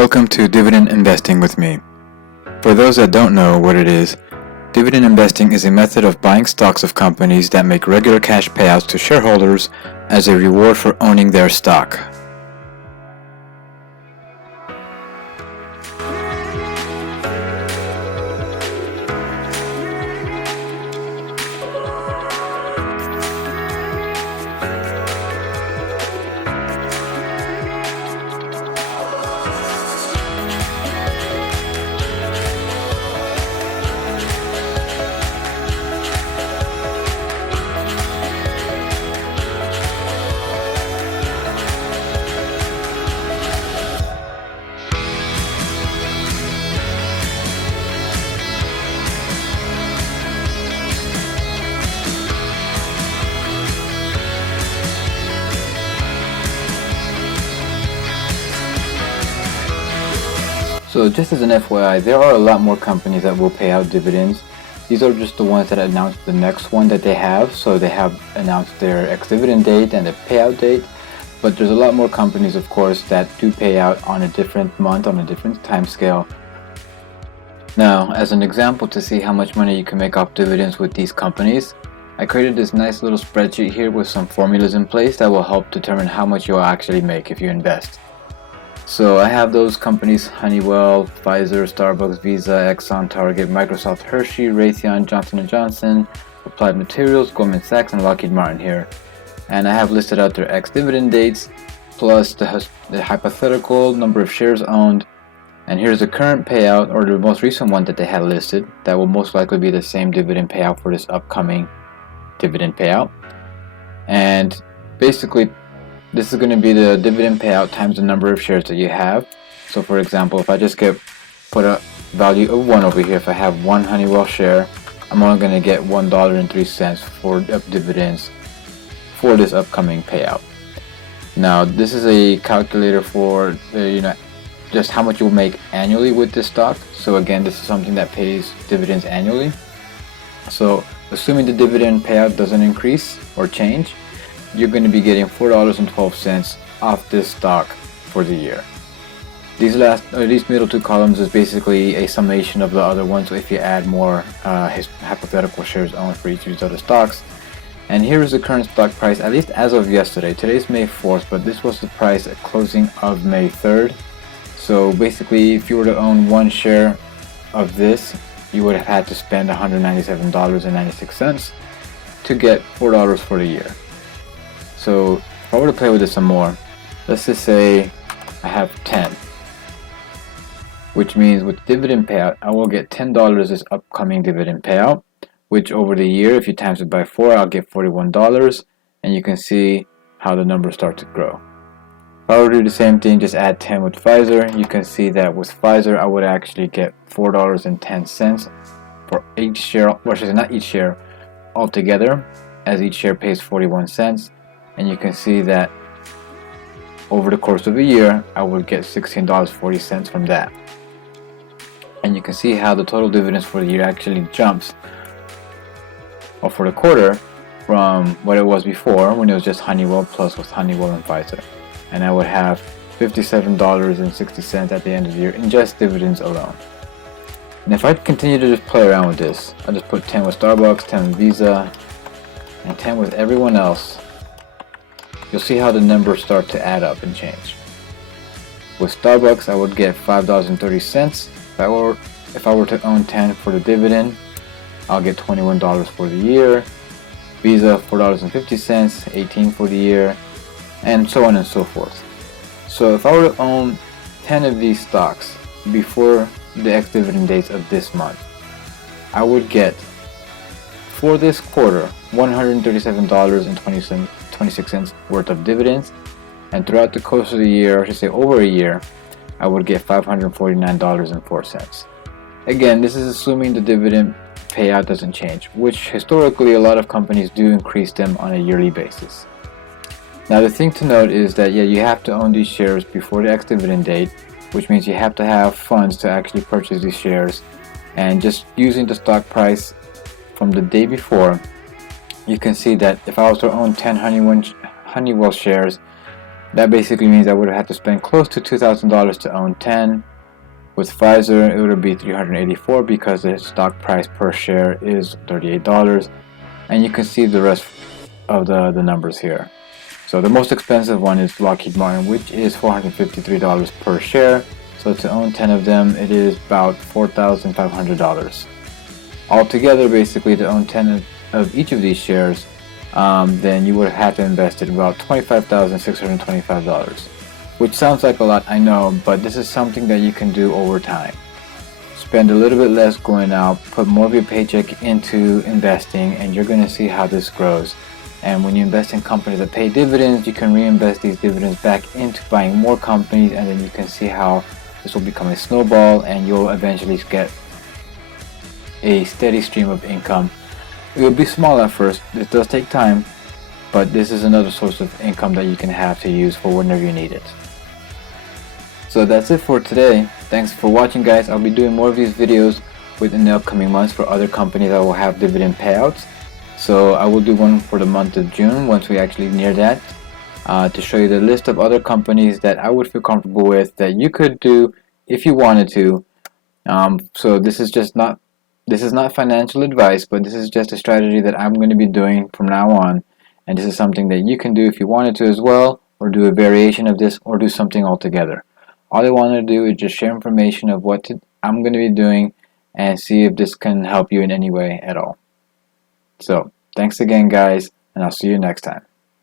Welcome to Dividend Investing with me. For those that don't know what it is, dividend investing is a method of buying stocks of companies that make regular cash payouts to shareholders as a reward for owning their stock. So just as an FYI, there are a lot more companies that will pay out dividends. These are just the ones that announced the next one that they have. So they have announced their ex dividend date and the payout date. But there's a lot more companies, of course, that do pay out on a different month, on a different time scale. Now, as an example to see how much money you can make off dividends with these companies, I created this nice little spreadsheet here with some formulas in place that will help determine how much you'll actually make if you invest. So I have those companies: Honeywell, Pfizer, Starbucks, Visa, Exxon, Target, Microsoft, Hershey, Raytheon, Johnson & Johnson, Applied Materials, Goldman Sachs, and Lockheed Martin here. And I have listed out their ex-dividend dates, plus the hypothetical number of shares owned. And here's the current payout, or the most recent one that they had listed, that will most likely be the same dividend payout for this upcoming dividend payout. And basically, this is going to be the dividend payout times the number of shares that you have. So for example, if I just put a value of 1 over here, if I have 1 Honeywell share, I'm only going to get $1.03 for dividends for this upcoming payout. Now this is a calculator for just how much you'll make annually with this stock. So again, this is something that pays dividends annually. So assuming the dividend payout doesn't increase or change, you're going to be getting $4.12 off this stock for the year. These middle two columns is basically a summation of the other ones if you add more hypothetical shares owned for each of these other stocks. And here is the current stock price, at least as of yesterday. Today's May 4th, but this was the price at closing of May 3rd. So basically, if you were to own 1 share of this, you would have had to spend $197.96 to get $4 for the year. So if I were to play with this some more, let's just say I have 10, which means with dividend payout, I will get $10 this upcoming dividend payout, which over the year, if you times it by 4, I'll get $41, and you can see how the numbers start to grow. If I were to do the same thing, just add 10 with Pfizer, you can see that with Pfizer, I would actually get $4.10 for each share, or actually not each share, altogether, as each share pays 41 cents. And you can see that over the course of a year, I would get $16.40 from that. And you can see how the total dividends for the year actually jumps, or for the quarter, from what it was before when it was just Honeywell plus with Honeywell and Pfizer. And I would have $57.60 at the end of the year in just dividends alone. And if I continue to just play around with this, I'll just put 10 with Starbucks, 10 with Visa, and 10 with everyone else. You'll see how the numbers start to add up and change. With Starbucks, I would get $5.30. If I were to own 10 for the dividend, I'll get $21 for the year. Visa, $4.50, 18 for the year, and so on and so forth. So if I were to own 10 of these stocks before the ex-dividend dates of this month, I would get, for this quarter, $137.26 worth of dividends, and throughout the course of the year, I should say over a year, I would get $549.04. Again, this is assuming the dividend payout doesn't change, which historically a lot of companies do increase them on a yearly basis. Now the thing to note is that you have to own these shares before the ex-dividend date, which means you have to have funds to actually purchase these shares, and just using the stock price from the day before, you can see that if I was to own 10 Honeywell shares, That basically means I would have had to spend close to $2,000 to own 10. With Pfizer, it would be $384 because the stock price per share is $38, and you can see the rest of the numbers here. So the most expensive one is Lockheed Martin, which is $453 per share. So to own 10 of them, it is about $4,500. Altogether, basically, to own 10 of each of these shares, then you would have had to invest about $25,625. Which sounds like a lot, I know, but this is something that you can do over time. Spend a little bit less going out, put more of your paycheck into investing, and you're going to see how this grows. And when you invest in companies that pay dividends, you can reinvest these dividends back into buying more companies, and then you can see how this will become a snowball, and you'll eventually get a steady stream of income. It will be small at first, it does take time, but this is another source of income that you can have to use for whenever you need it. So that's it for today. Thanks for watching, guys. I'll be doing more of these videos within the upcoming months for other companies that will have dividend payouts. So I will do one for the month of June once we actually near that, to show you the list of other companies that I would feel comfortable with that you could do if you wanted to. So this is not financial advice, but this is just a strategy that I'm going to be doing from now on, and this is something that you can do if you wanted to as well, or do a variation of this, or do something altogether. All I want to do is just share information of I'm going to be doing and see if this can help you in any way at all. So, thanks again, guys, and I'll see you next time.